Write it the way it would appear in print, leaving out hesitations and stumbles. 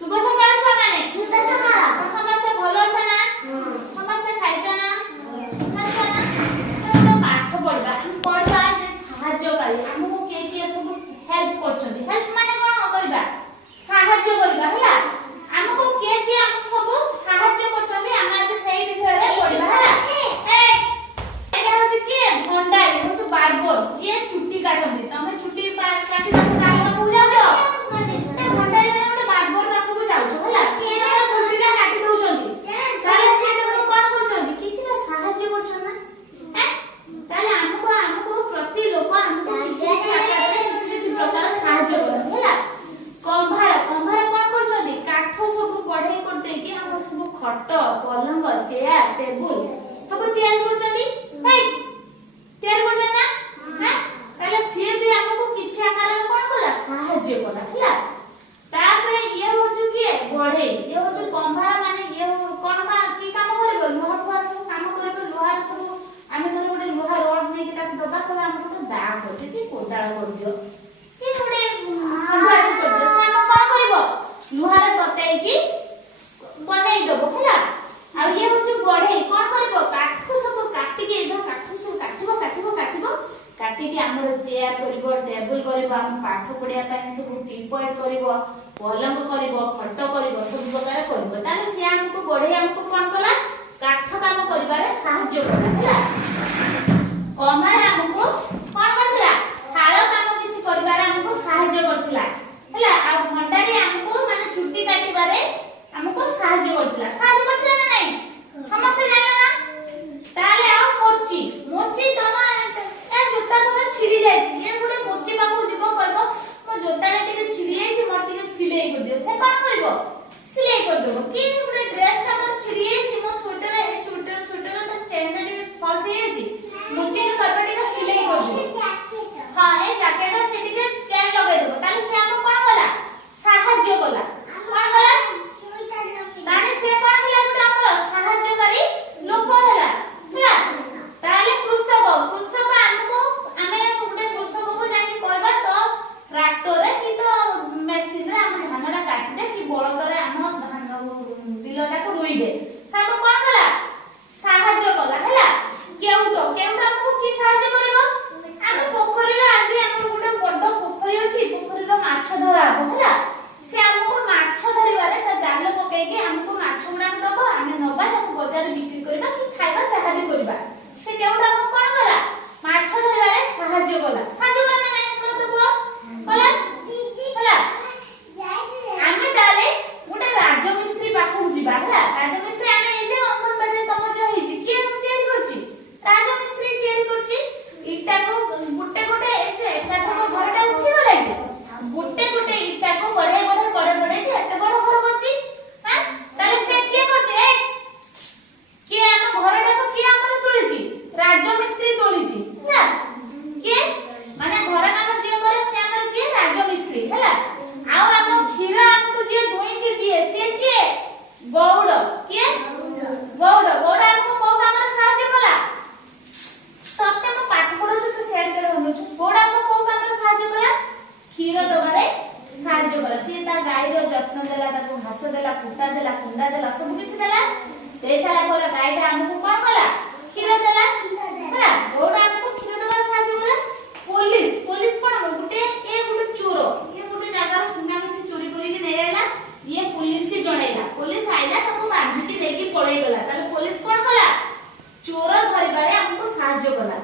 शुभ सकाळ छुआ माने शुभ सकाळ समस्त भलो छ ना समस्त खाइ छ ना ना छ ना तो पाठ पढबा हम पढबा जे सहाय्यकारी हमहु के सब हेल्प करछथि हेल्प माने कोन करबा सहाय्य करबा हला हमको के हम सब सहाय्य करछथि हम आज सेही विषय रे पढबा हला एटा होछि के भंडारी होछि बार्बर जे चुट्टी काटନ୍ତି तमे चुट्टी काटी ताको काटला को जाओ भंडारी माने बार्बर पाखु जाउछो हला सेरा चुट्टीटा काटी दउछंती ताले से तमे कोन करछंती किछि ना सहाय्य करछन ना ताले हमको प्रति लोक हमको किछि आकार रे किछि प्रकार सहाय्य करन हला कंभार कोन करछंती काठ सब कढाई कर दे कि हम सब खट पलंग चेयर टेबल सब तैयार करछंती भाई तैयार करछन ना हां ताले से भी हमको किछि आकार रे कोन कला सहाय्य कला हला तापरे ये होछु के बढ़े ये होछु कंभार माने ये कोन की काम करबो लोहा फुआ सब काम करबो लोहार सब आमे धर गोटे लोहा रड नै के ताक दबा तो हमको दा होते कि कोदाळ कर दियो कि गोटे संघास कर दियो से हम कोन करबो लोहार बताई कि बनाई दबो हला आ ये होछु बढ़े कोन करबो काठ सब काटी के इधर काठ सब काटिबो काटी के हमर चेयर करबो टेबल करबो हम पाठ पढिया पय सब टीपॉय करबो पलंग करबो खट करबो सब प्रकार करबो ताले से हमको बढ़े हमको कोन कला काठ काम करिबारे सहाय्य कला हला कमार हमको कोन करथला शाळ काम किछि करिबारे हमको सहाय्य करथला हला आ भंडारी हमको माने चुट्टी काटिबारे हमको सहाय्य करथला ना नहीं समस्त जानला ना ताले आ मोची तमा ए जोता तमा छिड़ी जाय छी ए गुडे मोची पाखु जीवो करबो मो जोता टिके छिड़ी जाय छी मोर टिके सिलाई कर दियो से कोन करबो सिलाई कर देबो कि गुडे ड्रेस ता मोर छिड़ी जाय छी मो स्वेटर त चेन टिके फस जाय छी मोची के करबो टिके सिलाई कर दियो हां ए जैकेट से टिके चेन लगाय देबो ताले से हम कोन कला सहाय्य कला कोन कला ताने से कोन हला गुडे हमर सहाय्यकारी लोक हला हला ताले कृषक हमको आमे गुडे कृषक को जानि करबा तो ट्रैक्टर रे कि तो मशीन रे हम धानरा काटि दे कि बळद रे हम धान बिलटा को रोई दे सब कोन कला सहाय्य कला हला केउट हमको की सहाय्य करबो हम पोखरी रे आज हमर गुडे बड्ड पोखरी अछि पोखरी रो माछ धरा हला से हमको माछ धरिबारे त जाल पकाई के हमको माछ गुडा दबो आमे नबा ताको बाजार बिक्री करबा कि खाइबा चाहा भी करबा से केउट हमको कोन कला माछ धरिबारे सहाय्य कला ना नै समस्त बुआ कला हला आमे ताले गुडे राजमिस्त्री पाखु जिबा हला राजमिस्त्री आमे ए जे अंगनबाड़ी तम जे हिची के तयारी करची राजमिस्त्री तयारी करची इटा को गुटे ए जे एटा तो घरटा उठी गला कि गुटे इटा को बड़े के एते बड़ घर करची हां ताले से के करची ए के हम घरटा को के हमर तोलिची राजमिस्त्री तोलिची हला के माने घर काम जे करे से हमर के राजमिस्त्री हला आ हम खीरा हमको जे धोई के दिए से के गौड़ के गौड़ हमको को काम सहाय्य कला तते हम पाठ पढो तो शेयर करे होनो छु गौड़ हमको को काम सहाय्य कला खीर दबारे सहाय्य कला से ता गाय रो जत्न देला ताको घास देला कुटा देला कुंडा देला सब किछ देला देसाला पर गायटा हमको कोन कला खीर देला हला गौड़ हमको खीर दबारे सहाय्य कला पुलिस कोन गुटे चोर ये गुटे जागा सुना किछ चोरी करी के नै आइला ये पुलिस के जणाइला पुलिस आइला ताको बांधी के लेके पळै गला ताले पुलिस कोन कला चोर धरिबारे हमको सहाय्य कला